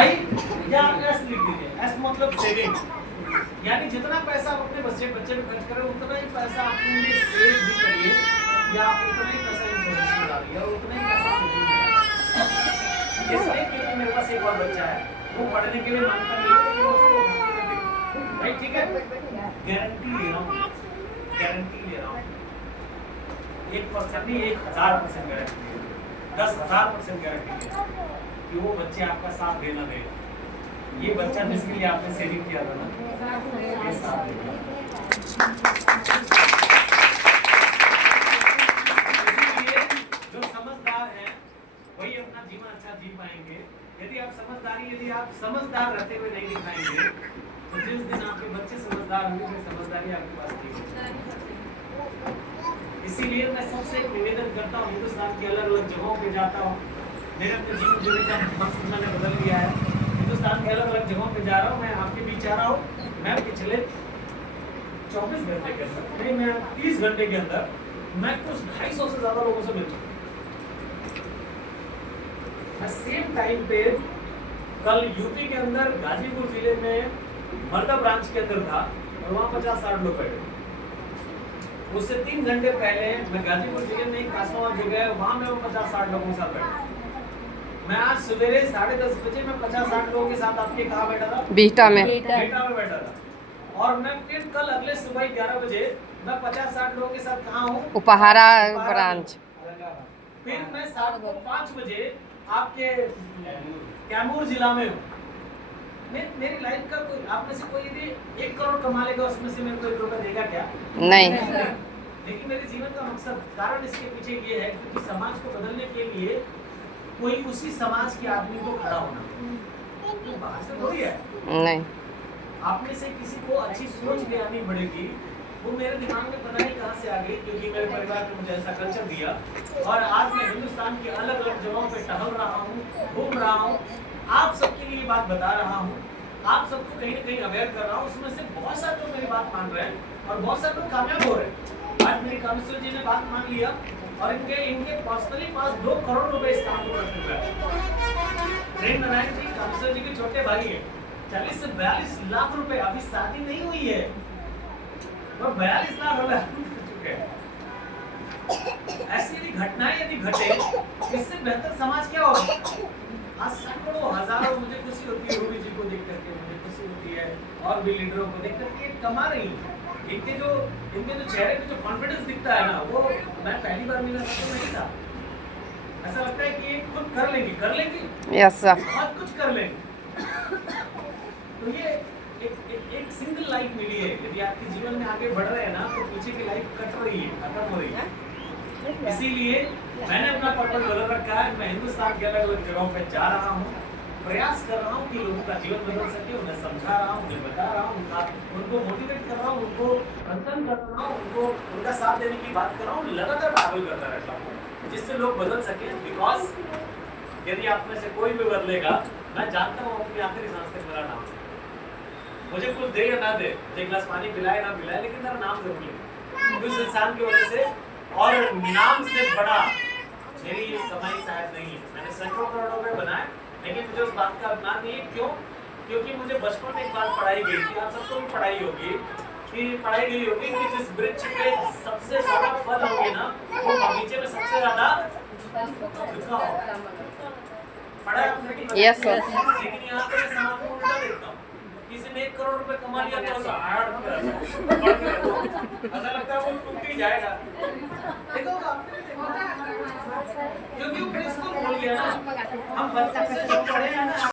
आई या एस लिख दीजिए। एस मतलब सेविंग, यानी जितना पैसा आप अपने बच्चे पे खर्च करें उतना ही पैसा अपने लिए सेव भी करिए, या आप उतना ही पैसा इंश्योरेंस में डालिए और उतना ही पैसा सेविंग में डालिए। इसलिए क्योंकि मेरे पास एक और बच्चा है, वो पढ़ने के लिए मांगता नहीं है, लेकिन उसको भाई ठीक है, गारंटी ले रहा हूँ, गारंटी ले रहा हूँ 1% नहीं 1000% गारंटी, 10,000% गारंटी कि वो बच्चे आपका साथ देना दे। ये बच्चा जिसके लिए आपने सेविंग किया था ना, ये साथ देगा। इसलिए जो समझदार हैं वही अपना जीवन अच्छा जी पाएंगे। यदि आप समझदार रहते हुए नहीं दिखाएंगे तो जिस दिन आपके बच्चे समझदार होंगे तो समझदारी आपके पास नहीं होगी। इसीलिए मैं सबसे एक निवेदन करता हूँ, हिंदुस्तान की अलग अलग जगहों पे जाता हूँ, मेरे अपने जीवन जीने का मकसद मैंने बदल लिया है। हिंदुस्तान के अलग अलग जगहों पे जा रहा हूँ, मैं आपके बीच आ रहा हूँ। मैं पिछले 24 घंटे के अंदर नहीं, मैं 30 घंटे के अंदर मैं कुछ 250 से ज्यादा लोगों से मिल चुका। मैं सेम टाइम पे कल यूपी के अंदर गाजीपुर जिले में मर्दा ब्रांच के अंदर था और वहाँ 50-60 लोग बैठे। उससे 3 घंटे पहले मैं गाजीपुर जिले में एक कासवां जगह है, वहाँ मैं 50-60 लोगों के साथ बैठा। मैं आज सवेरे 10:30 बजे मैं 50-60 लोगों के साथ आपके कहाँ बैठा था? बीटा में बैठा था। और मैं फिर कल अगले सुबह 11 बजे मैं 50-60 लोगों के साथ कहाँ हूँ? उपहारा ब्रांच। फिर मैं 5 बजे आपके कैमूर जिला में हूँ। मेरी लाइफ का कोई आप में से कोई यदि 1 करोड़ कमा लेगा उसमें से मेरे को 1 रुपया देगा क्या? नहीं। लेकिन मेरे जीवन का मकसद, कारण इसके पीछे ये है कि समाज को बदलने के लिए कोई उसी समाज के आदमी को खड़ा होना, तो बाहर से थोड़ी है। नहीं, आप में से किसी को अच्छी सोच ले आनी पड़ेगी। वो मेरे दिमाग में पता नहीं कहाँ से आ गई, क्योंकि मेरे परिवार ने मुझे ऐसा कल्चर दिया। और आज मैं हिंदुस्तान के अलग अलग जगहों पे टहल रहा हूँ, घूम रहा हूँ, आप सबके लिए बात बता रहा हूँ, आप सबको कहीं ना कहीं अवेयर कर रहा हूँ। उसमें से बहुत सारे लोग मेरी बात मान रहे हैं और बहुत सारे लोग कामयाब हो रहे हैं। आज मेरी कामेश्वर जी ने बात मान लिया और इनके पर्सनली पास 2 करोड़ रुपए इस काम को करते हुए। प्रेम नारायण जी कामेश्वर जी के छोटे भाई है, 40 से 42 लाख रुपए, अभी शादी नहीं हुई है और 42 लाख रुपए चुके हैं। ऐसी यदि घटनाएं यदि घटे, इससे बेहतर समाज क्या होगा? आज सैकड़ों हजारों मुझे खुशी होती है रूबी जी को देख करके, मुझे खुशी होती है और भी लीडरों को देख करके कमा रही है। इनके जो चेहरे पे जो कॉन्फिडेंस दिखता है ना, वो मैं पहली बार मिला तो नहीं था। ऐसा लगता है कि ये खुद कर लेंगे यस सर, बहुत कुछ कर लेंगे। तो ये एक सिंगल लाइफ मिली है। यदि आपके जीवन में आगे बढ़ रहे हैं ना, तो पीछे की लाइफ कट रही है, खत्म हो रही है। इसीलिए मैंने अपना पर्पस बदल रखा है। मैं हिंदुस्तान के अलग अलग जगहों पे जा रहा हूँ, प्रयास कर रहा हूँ कि लोगों का जीवन बदल सके, उन्हें समझा रहा हूँ, उन्हें बता रहा हूँ, उनको मोटिवेट कर रहा हूँ, उनको प्रसन्न कर रहा हूँ, उनको उनका साथ देने की बात कर रहा हूँ, लगातार ट्रैवल करता रहता हूँ जिससे लोग बदल सके। बिकॉज यदि आप में से कोई भी बदलेगा, मैं जानता हूँ अपनी आखिरी सांस तक मेरा नाम, मुझे कुछ दे या ना दे, मुझे गिलास पानी पिलाए ना पिलाए, लेकिन मेरा नाम जरूर ले उस इंसान की वजह से। और नाम से बड़ा मेरी कमाई शायद नहीं है। मैंने सैकड़ों करोड़ रुपए बनाए, लेकिन मुझे उस बात का अभिमान नहीं है। क्यों? क्योंकि मुझे बचपन में एक बात पढ़ाई गई थी, आप सबको भी पढ़ाई गई होगी कि जिस वृक्ष पे सबसे ज्यादा फल होंगे ना, वो बगीचे में सबसे ज्यादा पढ़ा है। Yes sir. लेकिन यहाँ पे समाज को उल्टा देखता हूँ, किसी ने 1 करोड़ रुपए कमा लिया तो ऐसा लगता है वो टूट ही जाएगा। देखो क्योंकि वो प्रिंसिपल बोल गया ना, हम बचपन से जो पढ़े हैं ना।